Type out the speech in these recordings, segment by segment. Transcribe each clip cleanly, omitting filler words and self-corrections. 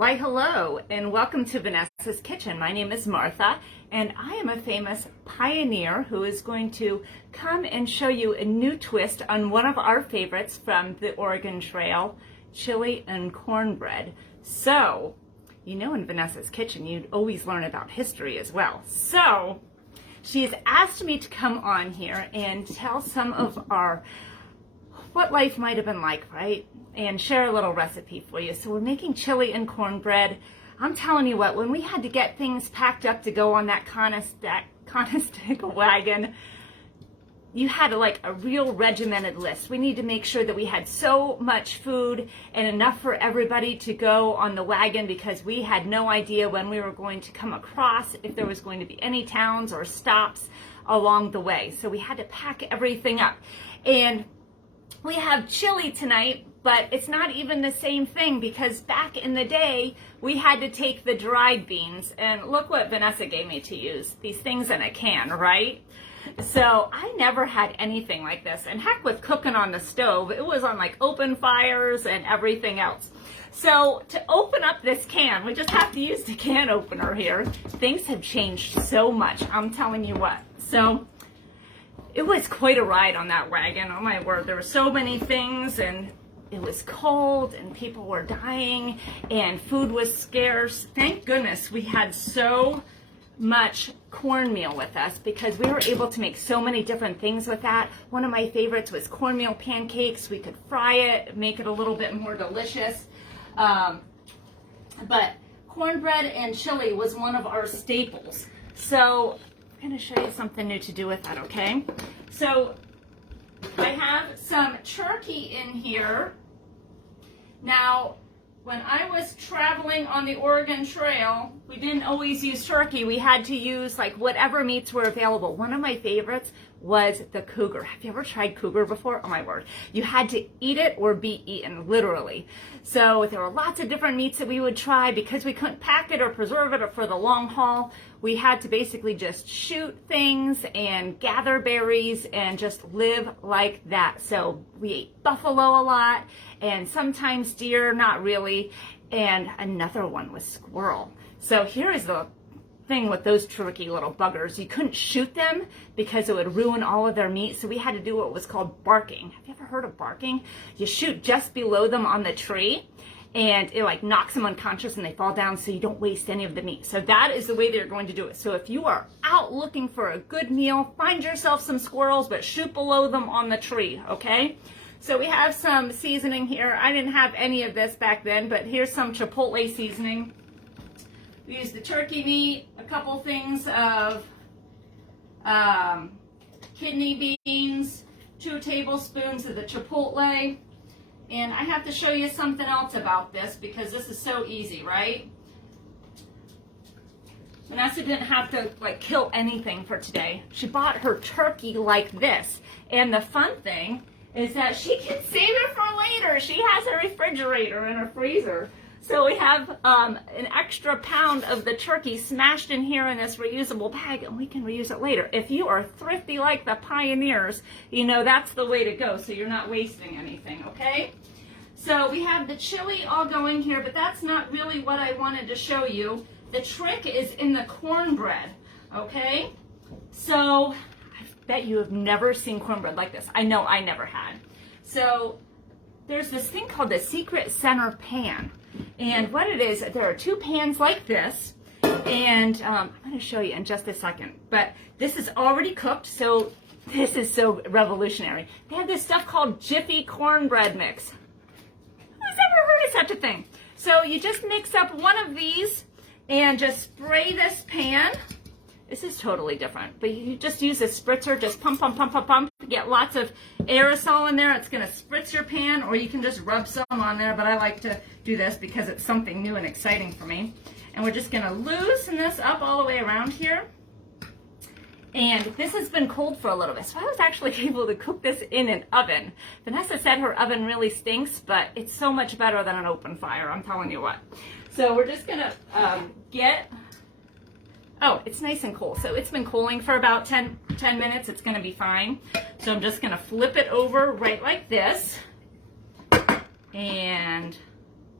Why, hello, and welcome to Vanessa's Kitchen. My name is Martha, and I am a famous pioneer who is going to come and show you a new twist on one of our favorites from the Oregon Trail, chili and cornbread. So, you know, in Vanessa's Kitchen, you'd always learn about history as well. So, she's asked me to come on here and tell some of what life might have been like, right? And share a little recipe for you. So we're making chili and cornbread. I'm telling you what, when we had to get things packed up to go on that conistick wagon, you had like a real regimented list. We need to make sure that we had so much food and enough for everybody to go on the wagon, because we had no idea when we were going to come across, if there was going to be any towns or stops along the way. So we had to pack everything up. And we have chili tonight, but it's not even the same thing, because back in the day, we had to take the dried beans, and look what Vanessa gave me to use. These things in a can, right? So I never had anything like this, and heck with cooking on the stove, it was on like open fires and everything else. So to open up this can, we just have to use the can opener here. Things have changed so much, I'm telling you what. So it was quite a ride on that wagon, oh my word. There were so many things, and it was cold, and people were dying, and food was scarce. Thank goodness we had so much cornmeal with us, because we were able to make so many different things with that. One of my favorites was cornmeal pancakes. We could fry it, make it a little bit more delicious. But cornbread and chili was one of our staples. So I'm going to show you something new to do with that, okay? So I have some turkey in here. Now, when I was traveling on the Oregon Trail, we didn't always use turkey. We had to use like whatever meats were available. One of my favorites was the cougar. Have you ever tried cougar before? Oh my word. You had to eat it or be eaten, literally. So there were lots of different meats that we would try. Because we couldn't pack it or preserve it for the long haul, we had to basically just shoot things and gather berries and just live like that. So we ate buffalo a lot, and sometimes deer, not really, and another one was squirrel. So here is the thing with those tricky little buggers. You couldn't shoot them because it would ruin all of their meat, so we had to do what was called barking. Have you ever heard of barking? You shoot just below them on the tree, and it like knocks them unconscious and they fall down, so you don't waste any of the meat. So that is the way they're going to do it. So if you are out looking for a good meal, find yourself some squirrels, but shoot below them on the tree, okay? So we have some seasoning here. I didn't have any of this back then, but here's some chipotle seasoning. We used the turkey meat, a couple things of kidney beans, 2 tablespoons of the chipotle. And I have to show you something else about this, because this is so easy, right? Vanessa didn't have to like kill anything for today. She bought her turkey like this. And the fun thing is that she can save it for later. She has a refrigerator and a freezer. So we have an extra pound of the turkey smashed in here in this reusable bag, and we can reuse it later. If you are thrifty like the pioneers, you know that's the way to go, so you're not wasting anything, okay? So we have the chili all going here, but that's not really what I wanted to show you. The trick is in the cornbread, okay? So I bet you have never seen cornbread like this. I know I never had. So there's this thing called the secret center pan. And what it is, there are 2 pans like this, and I'm going to show you in just a second. But this is already cooked, so this is so revolutionary. They have this stuff called Jiffy cornbread mix. Who's ever heard of such a thing? So you just mix up one of these and just spray this pan. This is totally different, but you just use a spritzer, just pump, pump, pump, pump, pump. Get lots of aerosol in there. It's going to spritz your pan, or you can just rub some on there, but I like to do this because it's something new and exciting for me. And we're just going to loosen this up all the way around here. And this has been cold for a little bit, so I was actually able to cook this in an oven. Vanessa said her oven really stinks, but it's so much better than an open fire, I'm telling you what. So we're just going to oh, it's nice and cool. So it's been cooling for about 10 minutes. It's going to be fine. So I'm just going to flip it over right like this and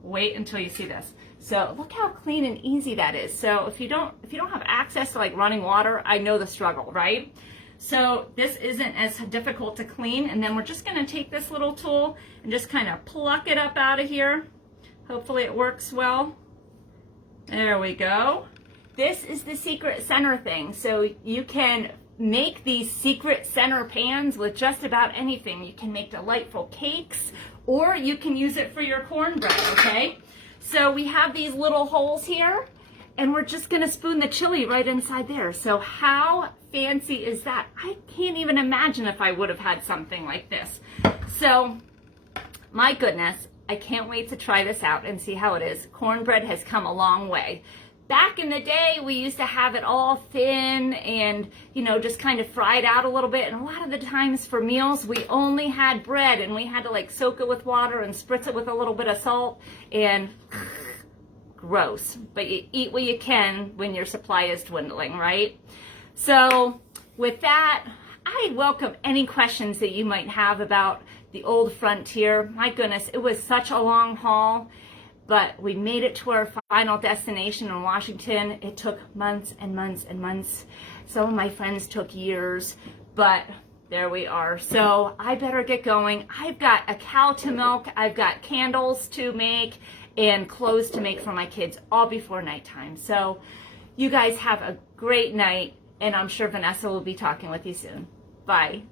wait until you see this. So look how clean and easy that is. So if you don't have access to like running water, I know the struggle, right? So this isn't as difficult to clean. And then we're just gonna take this little tool and just kind of pluck it up out of here. Hopefully it works well. There we go. This is the secret center thing. So you can make these secret center pans with just about anything. You can make delightful cakes, or you can use it for your cornbread, okay? So we have these little holes here, and we're just gonna spoon the chili right inside there. So how fancy is that? I can't even imagine if I would have had something like this. So, my goodness, I can't wait to try this out and see how it is. Cornbread has come a long way. Back in the day, we used to have it all thin and, you know, just kind of fried out a little bit. And a lot of the times for meals, we only had bread and we had to like soak it with water and spritz it with a little bit of salt, and gross. But you eat what you can when your supply is dwindling, right? So with that, I welcome any questions that you might have about the old frontier. My goodness, it was such a long haul. But we made it to our final destination in Washington. It took months and months and months. Some of my friends took years, but there we are. So I better get going. I've got a cow to milk. I've got candles to make and clothes to make for my kids all before nighttime. So you guys have a great night, and I'm sure Vanessa will be talking with you soon. Bye.